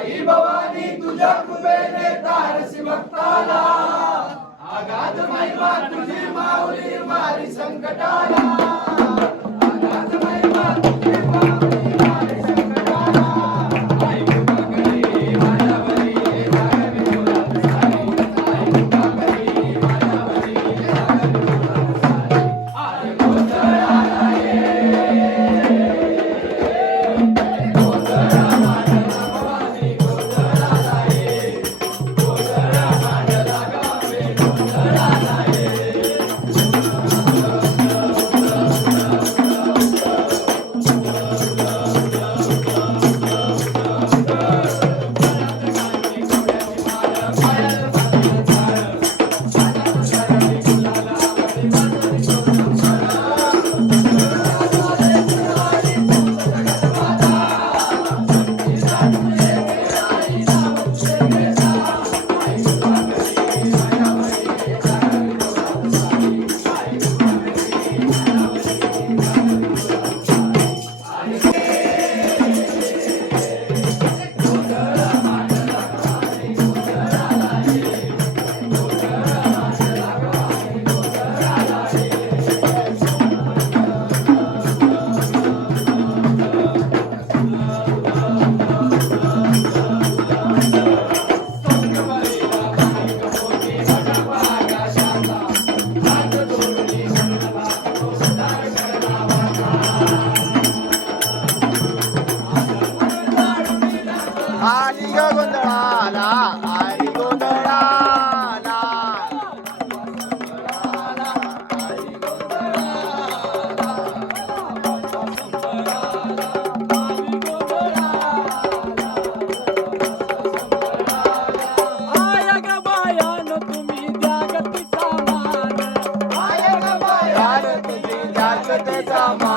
आई भवानी तुझ्या कृपेने तारसी भक्ताला. आगाध महिमा तुझी माऊली मारी संकटाला. आगाध महिमा तुझी माऊली आली ग गोंधळाला आई गोंधळाला आया ग बायान तुम्ही द्या ग तिचा मान आया ग बायान तुम्ही द्या ग तिचा मान